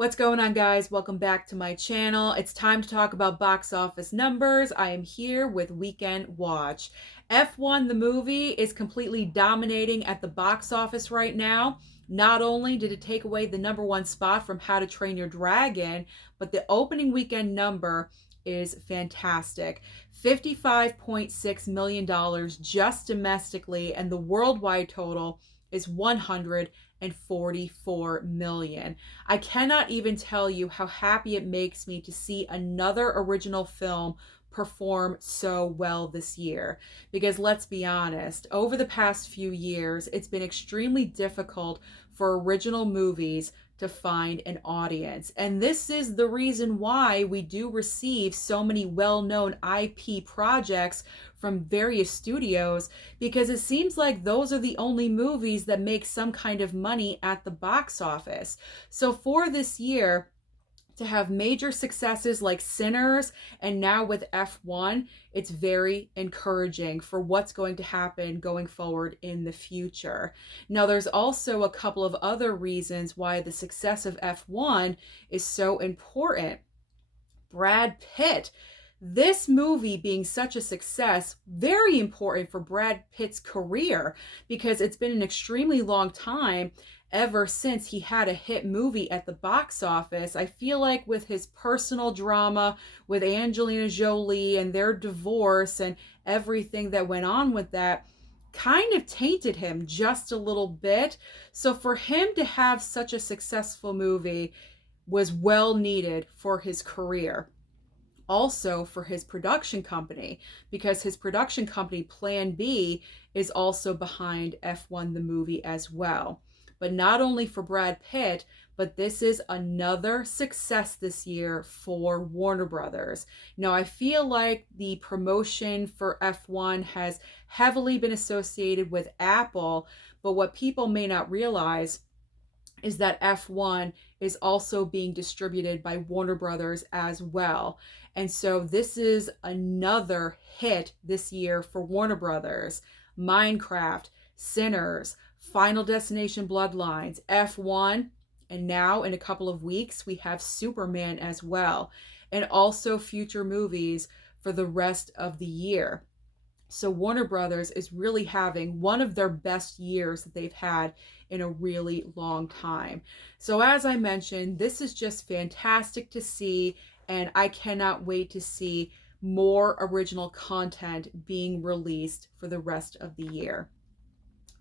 What's going on, guys? Welcome back to my channel. It's time to talk about box office numbers. I am here with Weekend Watch. F1 the movie is completely dominating at the box office right now. Not only did it take away the #1 spot from How to Train Your Dragon, but the opening weekend number is fantastic. $55.6 million just domestically, and the worldwide total is 144 million. I cannot even tell you how happy it makes me to see another original film perform so well this year. Because let's be honest, over the past few years, it's been extremely difficult for original movies to find an audience. And this is the reason why we do receive so many well-known IP projects from various studios, because it seems like those are the only movies that make some kind of money at the box office. So for this year, to have major successes like Sinners and now with F1, it's very encouraging for what's going to happen going forward in the future. Now, there's also a couple of other reasons why the success of F1 is so important. Brad Pitt. This movie being such a success, very important for Brad Pitt's career, because it's been an extremely long time ever since he had a hit movie at the box office. I feel like with his personal drama with Angelina Jolie and their divorce and everything that went on with that kind of tainted him just a little bit. So for him to have such a successful movie was well needed for his career. Also for his production company, because his production company Plan B is also behind F1 the movie as well. But not only for Brad Pitt, but this is another success this year for Warner Brothers. Now, I feel like the promotion for F1 has heavily been associated with Apple, but what people may not realize is that F1 is also being distributed by Warner Brothers as well. And so this is another hit this year for Warner Brothers. Minecraft, Sinners, Final Destination Bloodlines, F1, and now in a couple of weeks we have Superman as well, and also future movies for the rest of the year. So Warner Brothers is really having one of their best years that they've had in a really long time. So as I mentioned, this is just fantastic to see, and I cannot wait to see more original content being released for the rest of the year.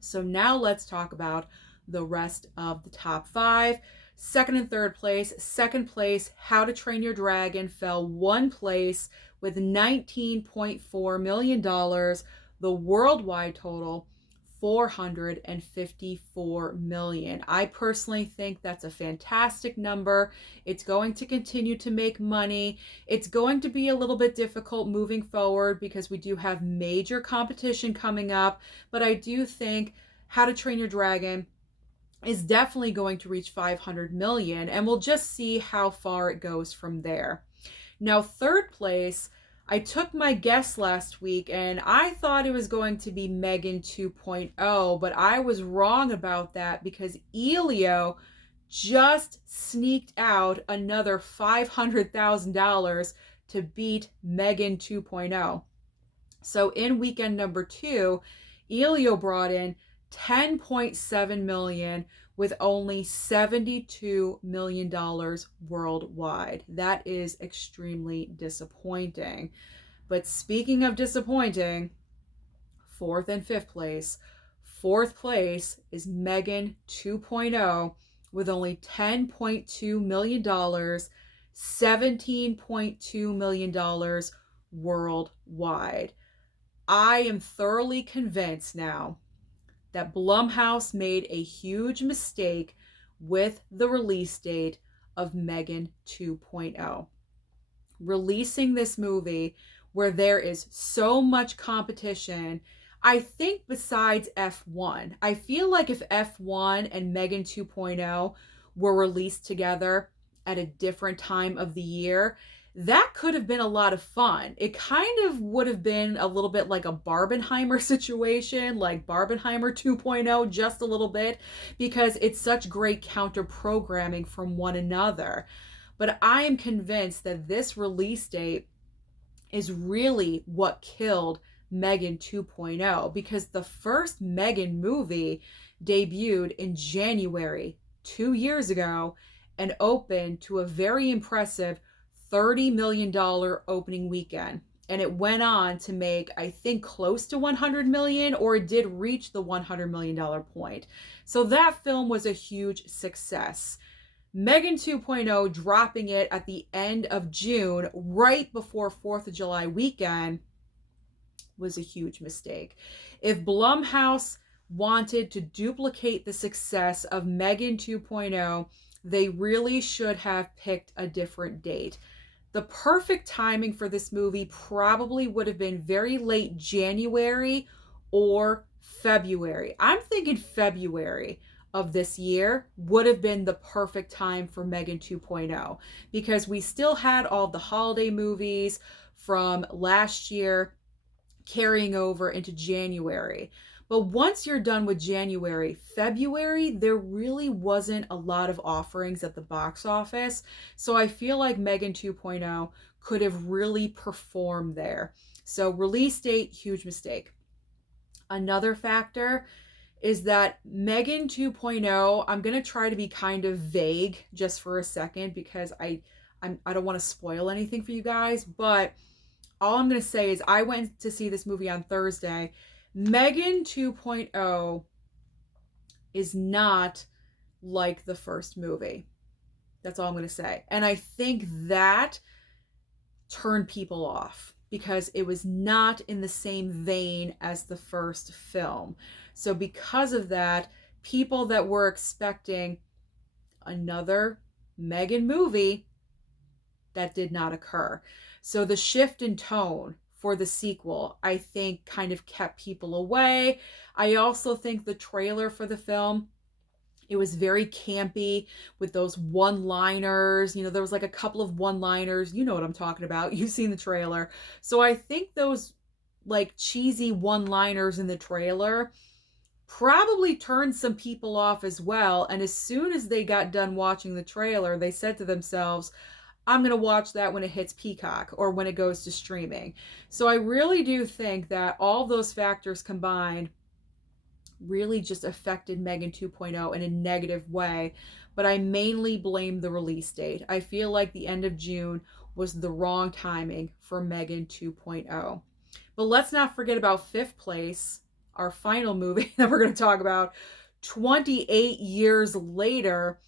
So now let's talk about the rest of the top 5. Second and third place. Second place, How to Train Your Dragon, fell one place with $19.4 million. The worldwide total, $454 million. I personally think that's a fantastic number. It's going to continue to make money. It's going to be a little bit difficult moving forward because we do have major competition coming up, but I do think How to Train Your Dragon is definitely going to reach 500 million, and we'll just see how far it goes from there. Now, third place, I took my guess last week and I thought it was going to be M3GAN 2.0, but I was wrong about that because Elio just sneaked out another $500,000 to beat M3GAN 2.0. So in weekend number 2, Elio brought in 10.7 million with only $72 million worldwide. That is extremely disappointing. But speaking of disappointing, fourth and fifth place. Fourth place is M3GAN 2.0 with only $10.2 million, $17.2 million worldwide. I am thoroughly convinced now that Blumhouse made a huge mistake with the release date of M3GAN 2.0. Releasing this movie where there is so much competition, I think besides F1. I feel like if F1 and M3GAN 2.0 were released together at a different time of the year, That could have been a lot of fun. It kind of would have been a little bit like a Barbenheimer situation, like Barbenheimer 2.0, just a little bit, because it's such great counter programming from one another. But I am convinced that this release date is really what killed M3GAN 2.0, because the first M3GAN movie debuted in January 2 years ago and opened to a very impressive $30 million opening weekend. And it went on to make, I think, close to $100 million, or it did reach the $100 million point. So that film was a huge success. M3GAN 2.0 dropping it at the end of June, right before 4th of July weekend, was a huge mistake. If Blumhouse wanted to duplicate the success of M3GAN 2.0, they really should have picked a different date. The perfect timing for this movie probably would have been very late January or February. I'm thinking February of this year would have been the perfect time for M3GAN 2.0, because we still had all the holiday movies from last year carrying over into January. But once you're done with January, February, there really wasn't a lot of offerings at the box office. So I feel like M3GAN 2.0 could have really performed there. So release date, huge mistake. Another factor is that M3GAN 2.0, I'm going to try to be kind of vague just for a second, because I don't want to spoil anything for you guys, but all I'm going to say is I went to see this movie on Thursday. M3GAN 2.0 is not like the first movie. That's all I'm going to say. And I think that turned people off, because it was not in the same vein as the first film. So because of that, people that were expecting another M3GAN movie, that did not occur. So the shift in tone for the sequel, I think, kind of kept people away. I also think the trailer for the film, it was very campy with those one-liners. You know, there was like a couple of one-liners. You know what I'm talking about. You've seen the trailer. So I think those like cheesy one-liners in the trailer probably turned some people off as well. And as soon as they got done watching the trailer, they said to themselves, I'm going to watch that when it hits Peacock or when it goes to streaming. So I really do think that all those factors combined really just affected M3GAN 2.0 in a negative way. But I mainly blame the release date. I feel like the end of June was the wrong timing for M3GAN 2.0. But let's not forget about fifth place, our final movie that we're going to talk about. 28 years later,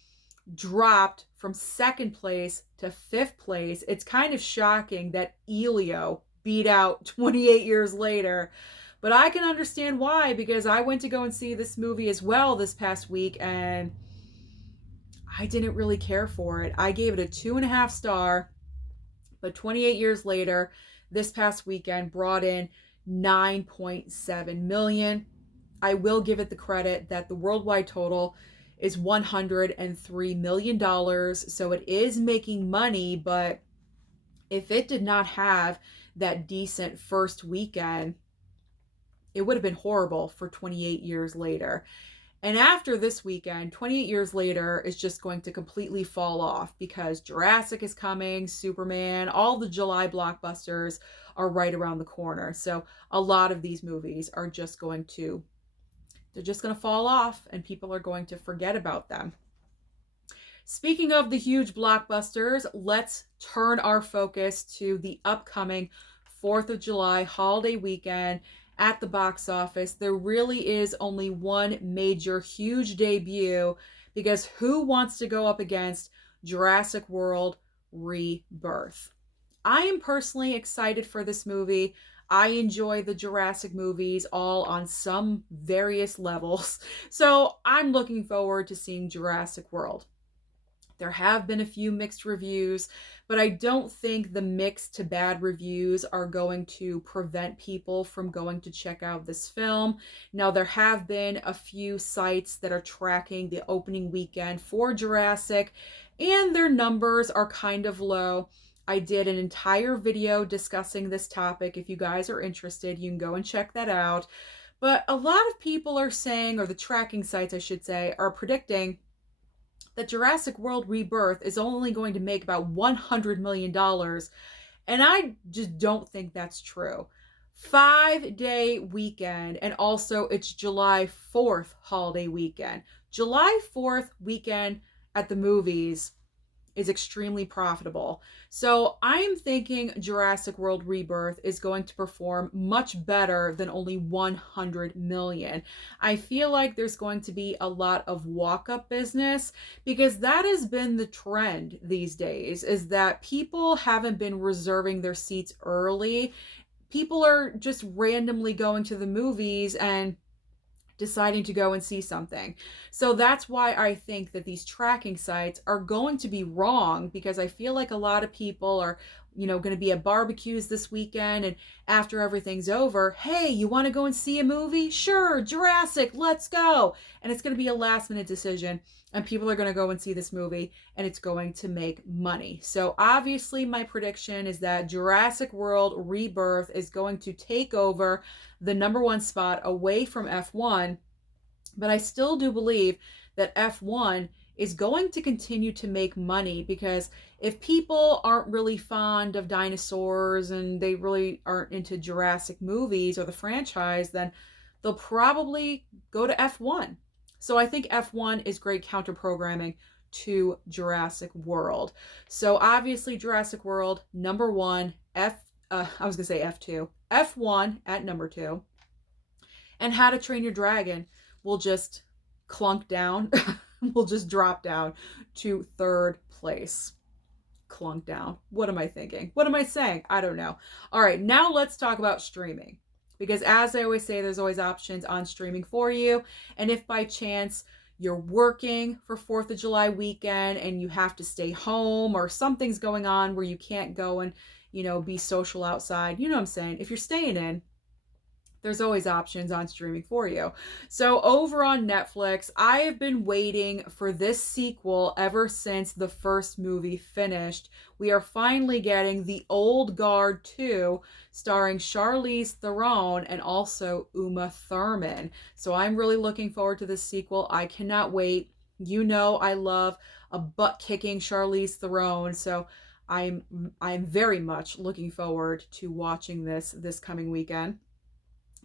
dropped from second place to fifth place. It's kind of shocking that Elio beat out 28 years later, but I can understand why, because I went to go and see this movie as well this past week, and I didn't really care for it. I gave it a 2.5 star, but 28 years later, this past weekend brought in 9.7 million. I will give it the credit that the worldwide total is $103 million. So it is making money, but if it did not have that decent first weekend, it would have been horrible for 28 years later. And after this weekend, 28 years later is just going to completely fall off, because Jurassic is coming, Superman, all the July blockbusters are right around the corner. So a lot of these movies are just going to fall off, and people are going to forget about them. Speaking of the huge blockbusters, let's turn our focus to the upcoming 4th of July holiday weekend at the box office. There really is only one major huge debut, because who wants to go up against Jurassic World Rebirth? I am personally excited for this movie. I enjoy the Jurassic movies all on some various levels. So I'm looking forward to seeing Jurassic World. There have been a few mixed reviews, but I don't think the mixed to bad reviews are going to prevent people from going to check out this film. Now, there have been a few sites that are tracking the opening weekend for Jurassic, and their numbers are kind of low. I did an entire video discussing this topic. If you guys are interested, you can go and check that out. But a lot of people are saying, or the tracking sites, I should say, are predicting that Jurassic World Rebirth is only going to make about $100 million. And I just don't think that's true. 5-day weekend, and also it's July 4th holiday weekend. July 4th weekend at the movies is extremely profitable. So I'm thinking Jurassic World Rebirth is going to perform much better than only 100 million. I feel like there's going to be a lot of walk-up business because that has been the trend these days, is that people haven't been reserving their seats early. People are just randomly going to the movies and deciding to go and see something. So that's why I think that these tracking sites are going to be wrong, because I feel like a lot of people are, going to be at barbecues this weekend, and after everything's over, hey, you want to go and see a movie? Sure, Jurassic, let's go. And it's going to be a last minute decision, and people are going to go and see this movie, and it's going to make money. So obviously my prediction is that Jurassic World Rebirth is going to take over the number one spot away from F1, but I still do believe that F1 is going to continue to make money, because if people aren't really fond of dinosaurs and they really aren't into Jurassic movies or the franchise, then they'll probably go to F1. So I think F1 is great counter programming to Jurassic World. So obviously Jurassic World, number one, I was going to say F2. F1 at number 2. And How to Train Your Dragon will just clunk down. Will just drop down to 3rd place. Clunk down. What am I thinking? What am I saying? I don't know. All right, now let's talk about streaming. Because as I always say, there's always options on streaming for you. And if by chance you're working for 4th of July weekend and you have to stay home, or something's going on where you can't go and be social outside, you know what I'm saying? If you're staying in, there's always options on streaming for you. So over on Netflix, I have been waiting for this sequel ever since the first movie finished. We are finally getting The Old Guard 2, starring Charlize Theron and also Uma Thurman. So I'm really looking forward to this sequel. I cannot wait. I love a butt-kicking Charlize Theron, so I'm very much looking forward to watching this coming weekend.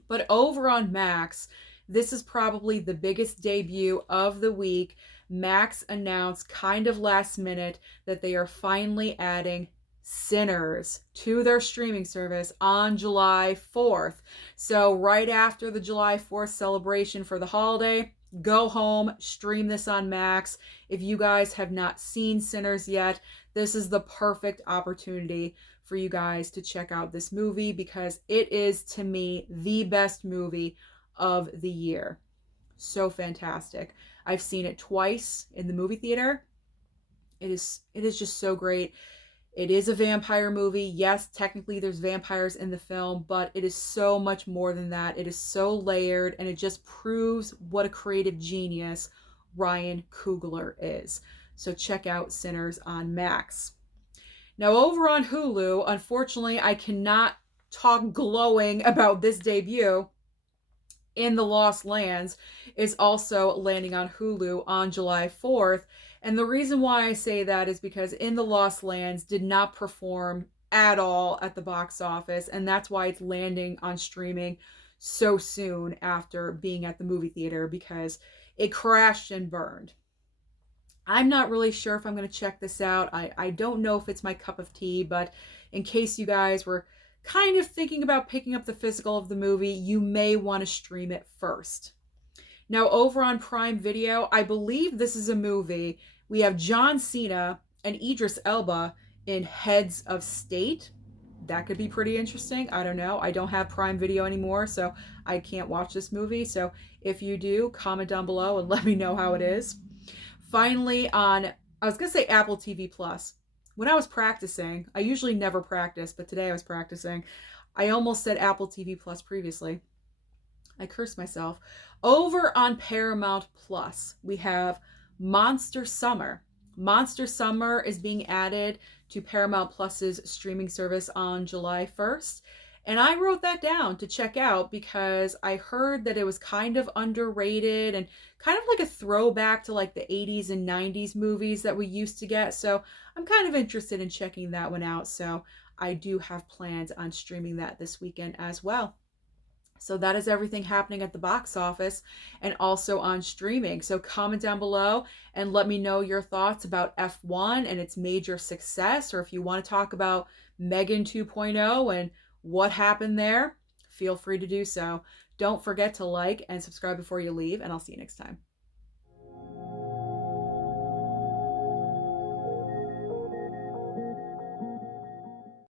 But over on Max, this is probably the biggest debut of the week. Max announced kind of last minute that they are finally adding Sinners to their streaming service on July 4th. So right after the July 4th celebration for the holiday, go home, stream this on Max. If you guys have not seen Sinners yet, this is the perfect opportunity for you guys to check out this movie, because it is, to me, the best movie of the year. So fantastic. I've seen it twice in the movie theater. It is just so great. It is a vampire movie. Yes, technically there's vampires in the film, but it is so much more than that. It is so layered, and it just proves what a creative genius Ryan Coogler is. So check out Sinners on Max. Now over on Hulu, unfortunately, I cannot talk glowing about this debut. In the Lost Lands is also landing on Hulu on July 4th. And the reason why I say that is because In the Lost Lands did not perform at all at the box office, and that's why it's landing on streaming so soon after being at the movie theater, because it crashed and burned. I'm not really sure if I'm going to check this out. I don't know if it's my cup of tea, but in case you guys were kind of thinking about picking up the physical of the movie, you may want to stream it first. Now, over on Prime Video, I believe this is a movie. We have John Cena and Idris Elba in Heads of State. That could be pretty interesting. I don't know. I don't have Prime Video anymore, so I can't watch this movie. So if you do, comment down below and let me know how it is. Finally, I was going to say Apple TV Plus. When I was practicing, I usually never practice, but today I was practicing. I almost said Apple TV Plus previously. I cursed myself. Over on Paramount Plus, we have Monster Summer. Monster Summer is being added to Paramount Plus's streaming service on July 1st. And I wrote that down to check out because I heard that it was kind of underrated and kind of like a throwback to like the 80s and 90s movies that we used to get. So I'm kind of interested in checking that one out. So I do have plans on streaming that this weekend as well. So that is everything happening at the box office and also on streaming. So comment down below and let me know your thoughts about F1 and its major success, or if you want to talk about M3GAN 2.0 and what happened there, feel free to do so. Don't forget to like and subscribe before you leave, and I'll see you next time.